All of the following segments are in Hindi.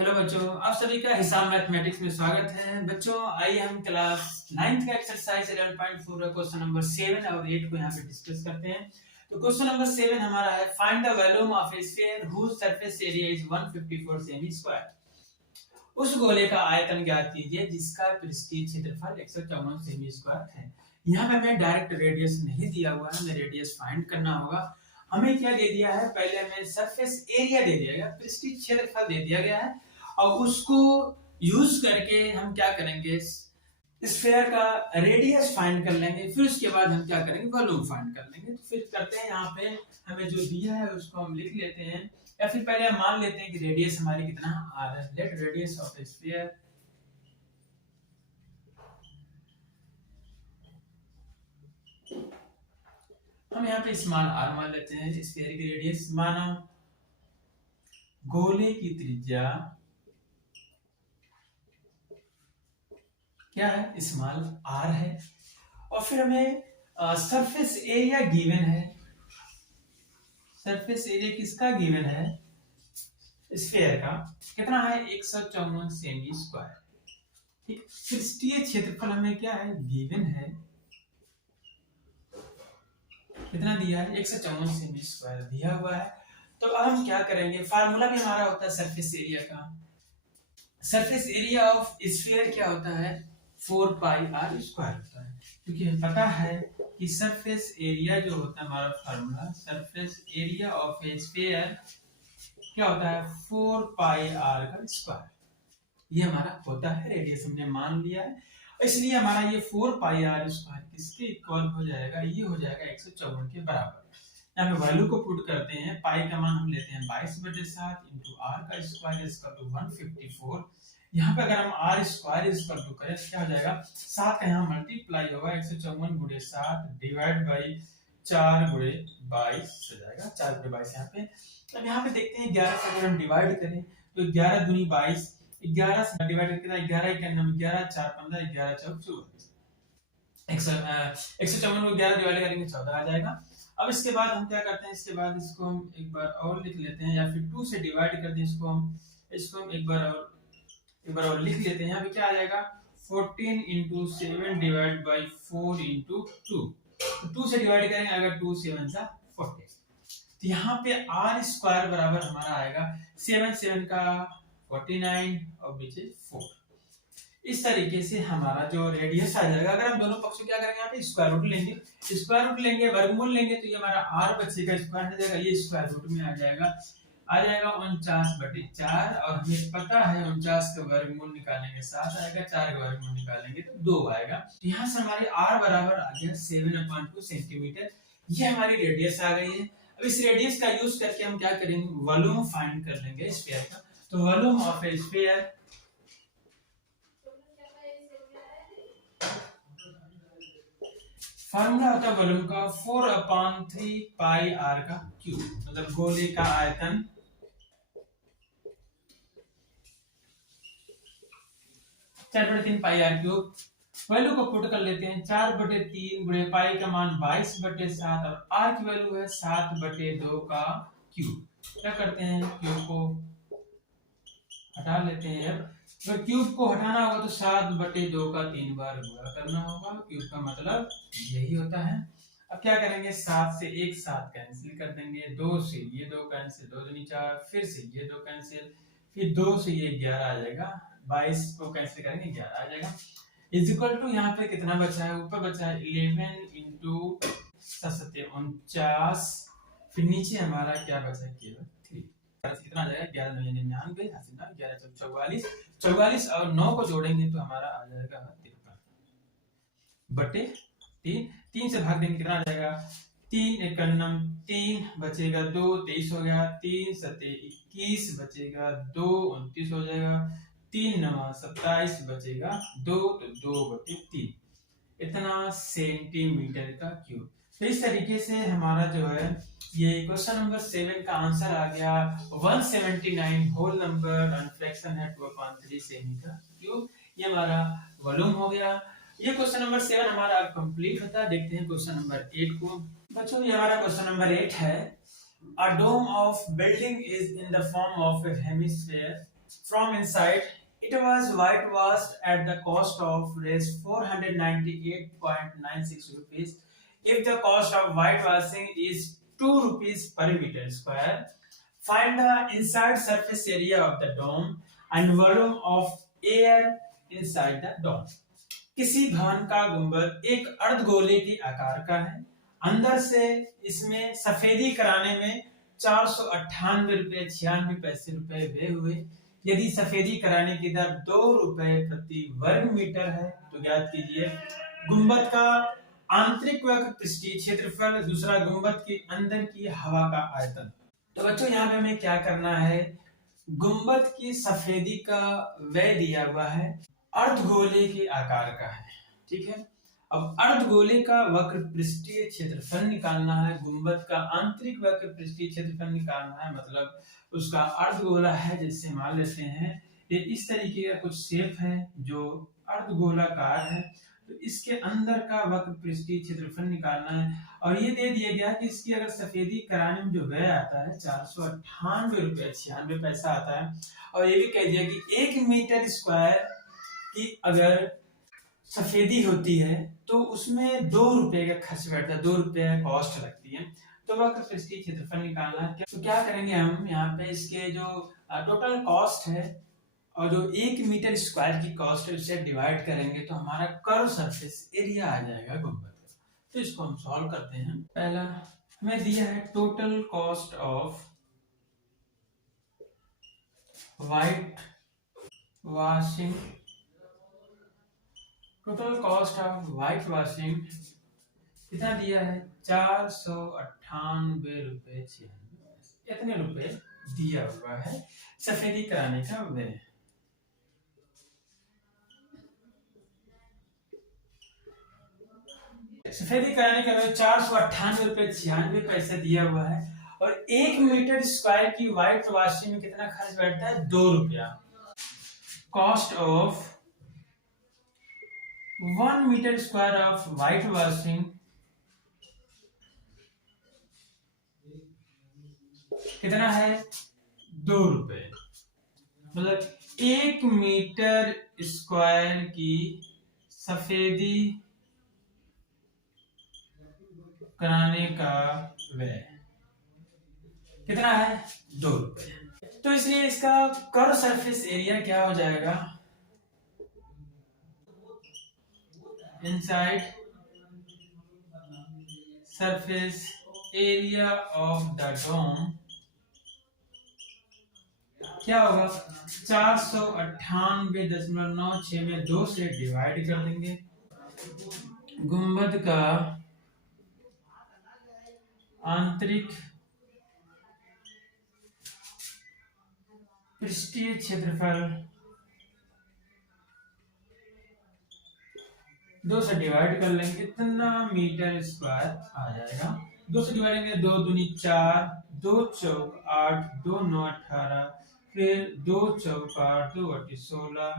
हेलो बच्चों, आप सभी का हिसाब मैथमेटिक्स में स्वागत है। बच्चों आइए हम क्लास 9th का एक्सरसाइज 11.4 का क्वेश्चन नंबर 7 और 8 को यहाँ पे डिस्कस करते हैं। तो क्वेश्चन नंबर 7 हमारा है find the volume of a sphere whose surface area is 154 semi square. उस गोले का आयतन ज्ञात कीजिए जिसका पृष्ठीय क्षेत्रफल 154 सेमी स्क्वायर है। यहाँ पे हमें डायरेक्ट रेडियस नहीं दिया हुआ है, हमें रेडियस फाइंड करना होगा। हमें क्या दे दिया है, पहले हमें सरफेस एरिया दे दिया गया, पृष्ठीय क्षेत्रफल दे दिया गया है और उसको यूज करके हम क्या करेंगे, स्फीयर का रेडियस फाइंड कर लेंगे। फिर उसके बाद हम क्या करेंगे, वॉल्यूम फाइंड कर लेंगे। तो फिर करते हैं, यहाँ पे हमें जो दिया है उसको हम लिख लेते हैं, या फिर पहले हम मान लेते हैं कि रेडियस हमारी कितना आर है। Let radius of a sphere हम यहाँ पे स्मॉल आर मान लेते हैं। स्फीयर की रेडियस माना गोले की त्रिज्या क्या है, स्मॉल आर है। और फिर हमें सरफेस एरिया गिवन है। सरफेस एरिया किसका गिवन है, स्फीयर का कितना है, 154 सेमी स्क्वायर। ठीक, पृष्ठीय क्षेत्रफल हमें क्या है, गिवन है, कितना दिया है, 154 सेमी स्क्वायर दिया हुआ है। तो अब हम क्या करेंगे, फार्मूला भी हमारा होता है सरफेस एरिया का। सरफेस एरिया ऑफ स्फीयर क्या होता है, 4 पाई आर स्क्वायर होता है, क्योंकि हमें पता है कि सरफेस एरिया जो होता है हमारा formula, surface area of a sphere क्या होता है, 4 पाई आर का स्क्वायर। ये हमारा होता है, रेडियस हमने मान लिया है, इसलिए हमारा ये 4 पाई आर स्क्वायर किसके इक्वल हो जाएगा, ये हो जाएगा 154 के बराबर। यहाँ पे वैल्यू को पुट करते हैं, पाई का मान हम लेते हैं 22/7 इंटू आर का स्क्वायर इक्वल टू 154। यहाँ पे अगर हम आर स्क्वायर इक्वल टू करें क्या हो जाएगा, 7 का यहाँ मल्टीप्लाई होगा, 154 गुणे 7 डिवाइड बाई 4 गुणे 22 हो जाएगा, 4 गुणे 22 यहाँ पे। अब यहाँ पे देखते हैं 11 से अगर हम डिवाइड करें तो 11 दूनी 22, 11 से डिवाइड करके 11 का नाम 11 4 15 11 4 24, 154 को 11 डिवाइड करेंगे 14 आ जाएगा। अब इसके बाद हम क्या करते हैं, इसके बाद इसको हम एक बार और लिख लेते हैं, या फिर 2 से डिवाइड कर दें इसको हम एक बार और लिख लेते हैं। यहाँ पे क्या आ जाएगा, 14 इंटू 7 डिवाइड बाई 4 इंटू 2। 2 से डिवाइड करेंगे, अगर 2 7 सा 40, तो यहाँ पे आर स्क्वायर बराबर हमारा आएगा 7 7 का 49 और बीच 4। इस तरीके से हमारा जो रेडियस आ जाएगा, अगर हम दोनों पक्षों क्या करेंगे, यहाँ पे स्क्वायर रूट लेंगे, वर्गमूल लेंगे, तो ये हमारा आर बचेगा, स्क्वायर हो जाएगा, ये स्क्वायर रूट में आ जाएगा 49/4। और हमें पता है 49 का वर्गमूल निकालेंगे 7 आएगा, 4 का वर्गमूल निकालेंगे तो 2 आएगा। तो यहाँ से हमारी आर बराबर आ गया 7/2 सेंटीमीटर। ये हमारी रेडियस आ गई है। अब इस रेडियस का यूज करके हम क्या करेंगे, वॉल्यूम फाइंड कर लेंगे स्फीयर का। तो volume of a sphere formula होता है वॉल्यूम का 4/3 पाई आर का क्यूब, मतलब गोले का आयतन 4/3 पाई आर क्यूब। वैल्यू को पुट कर लेते हैं, 4/3 गुणे पाई का मान 22/7 और आर की वैल्यू है 7/2 का क्यूब। क्या करते हैं, क्यूब को हटा लेते हैं। अगर क्यूब को हटाना होगा तो 7/2 का 3 बार गुणा करना होगा, क्यूब का मतलब यही होता है। अब क्या करेंगे, 7 से 1 7 कैंसिल कर देंगे, 2 से ये 2 कैंसिल, 2 दूनी 4, फिर से ये 2 कैंसिल, फिर 2 से ये 11 आ जाएगा, 22 को कैंसिल करेंगे 11 आ जाएगा। इज इक्वल टू यहाँ पे कितना बचा है, ऊपर बचा है 11 इंटू 7 49, फिर नीचे हमारा क्या बचा है, केवल 3। कितना आ जाएगा, 11 9 99, 11 44, 44 और 9 को जोड़ेंगे तो हमारा आ जाएगा 53/3। 3 से भाग देंगे कितना आ जाएगा, 3 51, 3 बचेगा 2 23 हो गया, 3 7 21 बचेगा 2 29 हो जाएगा, 3 9 27 बचेगा 2 तो 2/3 इतना सेंटीमीटर का क्यूब। तो इस तरीके से हमारा जो है ये क्वेश्चन नंबर 7 का आंसर आ गया 179 होल नंबर और फ्रैक्शन है 2/3 सेमी का क्यूब। ये हमारा वॉल्यूम हो गया। ये क्वेश्चन नंबर 7 हमारा अब कंप्लीट होता है। देखते हैं क्वेश्चन नंबर 8 को। बच्चों ये हमारा क्वेश्चन नंबर 8 है। A dome of building is in the form of a hemisphere from inside. It was whitewashed at the cost of Rs 498.96 rupees. If the cost of whitewashing is 2 rupees per meter square, find the inside surface area of the dome and volume of air inside the dome. किसी भवन का गुंबद एक अर्धगोले के आकार का है, अंदर से इसमें सफेदी कराने में 498.96 रुपए व्यय हुए। यदि सफेदी कराने की दर 2 रुपए प्रति वर्ग मीटर है तो ज्ञात कीजिए गुंबद का आंतरिक व पृष्ठीय क्षेत्रफल, दूसरा गुंबद के अंदर की हवा का आयतन। तो बच्चों यहाँ पे हमें क्या करना है, गुंबद की सफेदी का व्यय दिया हुआ है, अर्धगोले के आकार का है, ठीक है। अब अर्धगोले का वक्र पृष्ठीय क्षेत्रफल निकालना है, गुंबद का आंतरिक वक्र पृष्ठीय क्षेत्रफल निकालना है, मतलब उसका अर्धगोला है। जैसे मान लेते हैं ये इस तरीके का कुछ शेप है जो अर्धगोलाकार है, तो इसके अंदर का वक्र पृष्ठीय क्षेत्रफल निकालना है। और ये दे दिया गया कि इसकी अगर सफेदी कराने में जो व्यय आता है 498.96 आता है। और ये भी कह दिया कि 1 मीटर स्क्वायर की अगर सफेदी होती है तो उसमें 2 रुपए का खर्च बैठता है, 2 रुपए कॉस्ट लगती है। तो वक्र पृष्ठीय क्षेत्रफल निकालना है, तो क्या करेंगे हम यहाँ पे इसके जो टोटल कॉस्ट है और जो 1 मीटर स्क्वायर की कॉस्ट है उससे डिवाइड करेंगे तो हमारा कर्व सरफेस एरिया आ जाएगा गुंबद का। तो इसको हम सॉल्व करते हैं। पहला हमें दिया है total cost of white washing, total cost of white washing कितना दिया है 498 रुपए 96, इतने रुपए दिया हुआ है सफेदी कराने का व्यय। सफेदी कराने का व्यय 498 रुपए 96 दिया हुआ है और 1 मीटर स्क्वायर की व्हाइट वॉशिंग में कितना खर्च बैठता है 2 रुपया। Cost of 1 metre square of white washing कितना है 2 रुपए, मतलब 1 मीटर स्क्वायर की सफेदी कराने का व्यय कितना है 2 रुपए। तो इसलिए इसका कर्व सरफेस एरिया क्या हो जाएगा, inside surface area of the dome क्या होगा 498.96 में 2 से डिवाइड कर देंगे। गुंबद का आंतरिक पृष्ठीय क्षेत्रफल 2 से डिवाइड कर लेंगे, कितना मीटर स्क्वायर आ जाएगा। 2 से डिवाइड करेंगे 2 दूनी 4, 2 चौक 8, 2 9 18, फिर 2 चौक 8, 2 8 16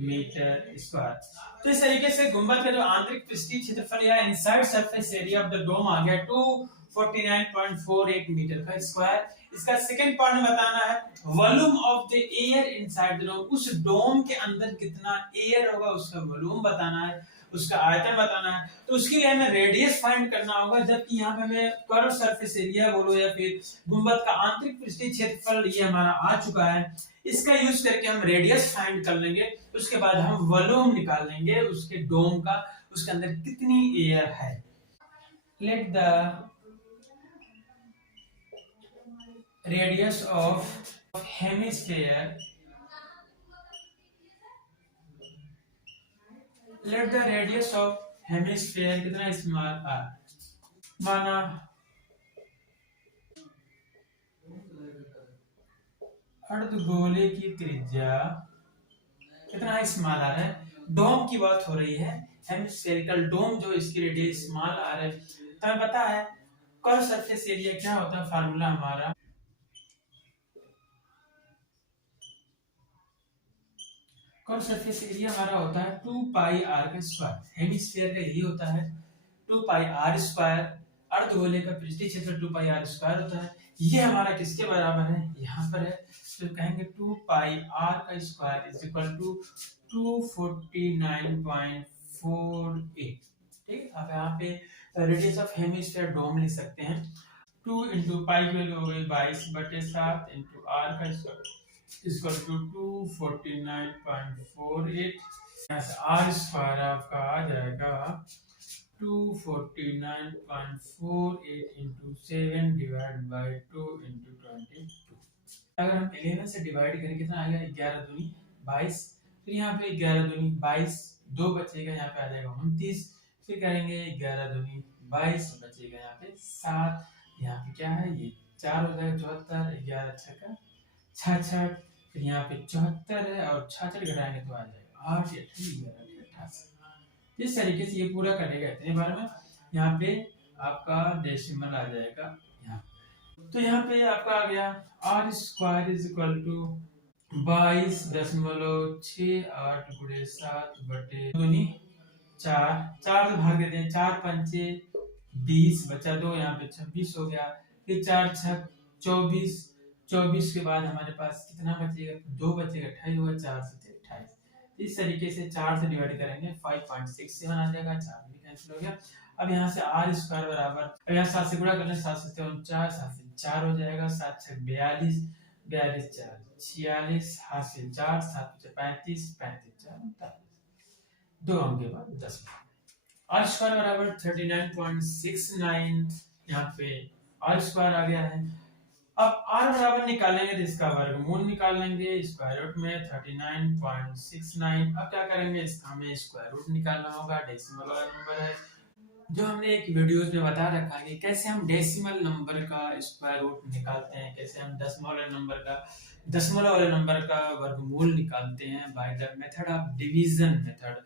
मीटर स्क्वायर। तो इस तरीके से गुंबद का जो आंतरिक पृष्ठीय क्षेत्रफल या inside surface area of the dome आ गया 249.48 मीटर का स्क्वायर। इसका सेकंड पार्ट में बताना है volume of the air inside the dome, उस डोम के अंदर कितना एयर होगा उसका वॉल्यूम बताना है, उसका आयतन बताना है। तो उसके लिए हमें रेडियस फाइंड करना होगा, जबकि यहाँ पे हमें कर्व सरफेस एरिया बोलो या फिर गुंबद का आंतरिक पृष्ठीय क्षेत्रफल ये हमारा आ चुका है। इसका यूज करके हम रेडियस फाइंड कर लेंगे, उसके बाद हम वॉल्यूम निकाल लेंगे उसके डोम का, उसके अंदर कितनी एयर है। Let the radius of hemisphere, let the radius of hemisphere कितना स्मॉल आर, माना अर्धगोले की त्रिज्या कितना स्मॉल आर है। डोम की बात हो रही है, हेमिस्फेरिकल डोम जो इसकी रेडियस स्मॉल आर है। तो हमें पता है कर्व सरफेस एरिया क्या होता है, फार्मूला हमारा कर्व सरफेस एरिया हमारा होता है 2 पाई आर का स्क्वायर। हेमिस्फीयर का यही होता है 2 पाई आर स्क्वायर, अर्धगोले का पृष्ठीय क्षेत्र 2 पाई आर स्क्वायर होता है। ये हमारा किसके बराबर है, यहाँ पर है, तो कहेंगे 2 पाई r का स्क्वायर इज इक्वल टू 249.48। ठीक, अब यहाँ पे रेडियस ऑफ हेमिस्फीयर डोम लिख सकते हैं। 2 इंटू पाई की वैल्यू हो गई 22/7 इंटू आर का square equal to 249.48। R square आपका आ जाएगा 249.48 इंटू 7 डिवाइड बाई 2 इंटू 22। अगर हम 11 से डिवाइड करें कितना आएगा, 11 दूनी 22, फिर यहाँ पे 11 दूनी 22, 2 बचेगा, यहाँ पे आ जाएगा 29, फिर करेंगे 11 दूनी 22, बचेगा यहाँ पे 7, यहाँ पे क्या है ये 4 हो जाएगा 74, 11 छक्का 66, फिर यहाँ पे 74 है और 66 घटाएंगे तो आ जाएगा 8, 11, 88। इस तरीके से ये पूरा करेगा इतने बार में। यहाँ पे आपका डेसिमल आ जाएगा यहाँ, तो यहाँ पे आपका आ गया R square is equal to 22.68 गुणे 7 बटे दूनी 4, 4 से भाग देते हैं, 4 पंचे 20 बचा 2, यहाँ पे 26 हो गया, फिर 4 छक 24, 24 के बाद हमारे पास कितना बचेगा, 2 बचेगा 28 होगा, 4 से 28। इस तरीके से 4 से डिवाइड करेंगे 5.67 आ जाएगा, 4 भी कैंसिल हो गया। अब यहाँ से आर स्क्वायर बराबर, अब यहाँ 7 से गुणा कर लें, 7 से 49, 7 से 4 हो जाएगा, 7 छक 42, 42 4 46, हासिल 4, 7 से 35, 35 4 39, 2 अंक के बाद 10। आर स्क्वायर बराबर 39.69, यहाँ पे आर स्क्वायर आ गया है। अब r बराबर निकालेंगे तो इसका वर्गमूल निकाल लेंगे, स्क्वायर रूट में 39.69। अब क्या करेंगे, इसका हमें स्क्वायर रूट निकालना होगा, डेसिमल वाला नंबर है जो हमने एक वीडियोस में बता रखा है कि कैसे हम डेसिमल नंबर का स्क्वायर रूट निकालते हैं, कैसे हम दशमलव वाले नंबर का वर्गमूल निकालते हैं by the method of division method.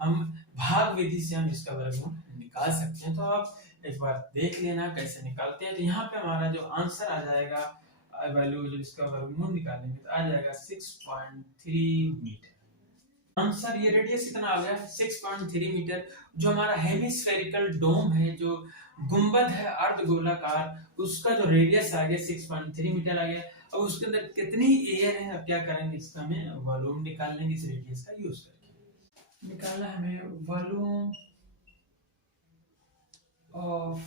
हम भाग विधि से हम इसका वर्गमूल निकाल सकते हैं, तो आप एक बार देख लेना कैसे निकालते हैं। तो यहाँ पे हमारा जो आंसर आ जाएगा, वैल्यू जो इसका वर्गमूल निकालेंगे तो आ जाएगा 6.3 मीटर। आंसर ये रेडियस कितना आ गया 6.3 मीटर। जो हमारा हेमिस्फेरिकल डोम है, जो गुंबद है अर्धगोलाकार, उसका जो रेडियस आ गया 6.3 मीटर आ गया। अब उसके अंदर कितनी एयर है, अब क्या करेंगे, इसका हमें वॉल्यूम निकाल लेंगे इस रेडियस का यूज करके। निकालना हमें volume of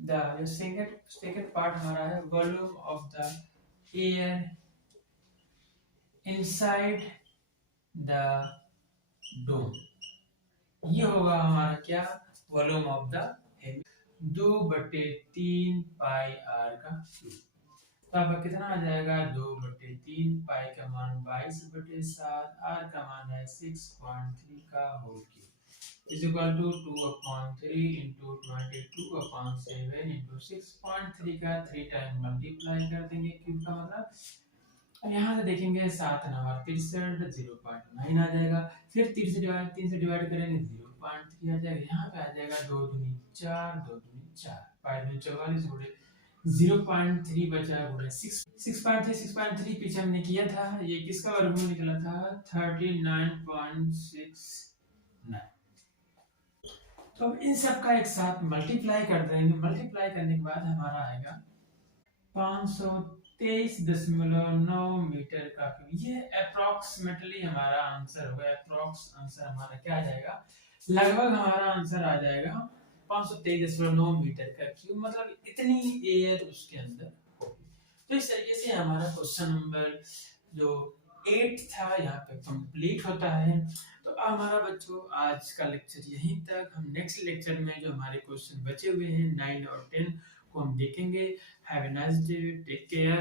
the second part हमारा है volume of the air inside the dome. ये होगा हमारा क्या, volume of the 2/3 pi R का क्यूब। तो अब कितना आ जाएगा, 2/3 पाई का मान 22/7, आर का मान है 6.3 का whole cube is equal to 2/3 into 22/7 into 6.3 का 3 टाइम मल्टीप्लाई कर देंगे क्यूब का मतलब। अब यहाँ से देखेंगे 7 नंबर 63 0.9 आ जाएगा, फिर 3 से डिवाइड करेंगे 0.3 आ जाएगा, यहाँ पे आ जाएगा 2 दूनी 4, 2 दूनी 4, 5 दूनी 44 गुणे 0.3 बचा गुणे 6.3 पीछे हमने किया था, ये किसका वर्गमूल निकला था 39.69। तो अब इन सब का एक साथ मल्टीप्लाई कर देंगे, मल्टीप्लाई करने के बाद हमारा आएगा 523.9 मीटर का क्यूब। ये अप्रोक्सीमेटली हमारा आंसर होगा, अप्रोक्स आंसर हमारा क्या आ जाएगा, लगभग हमारा आंसर आ जाएगा 523.9 मीटर का क्यूब, मतलब इतनी एयर उसके अंदर होगी। तो इस तरीके से हमारा क्वेश्चन नंबर जो 8 था यहाँ पे कंप्लीट होता है। तो हमारा बच्चों आज का लेक्चर यहीं तक। हम नेक्स्ट लेक्चर में जो हमारे क्वेश्चन बचे हुए हैं 9 और 10 को हम देखेंगे। Have a nice day, take care.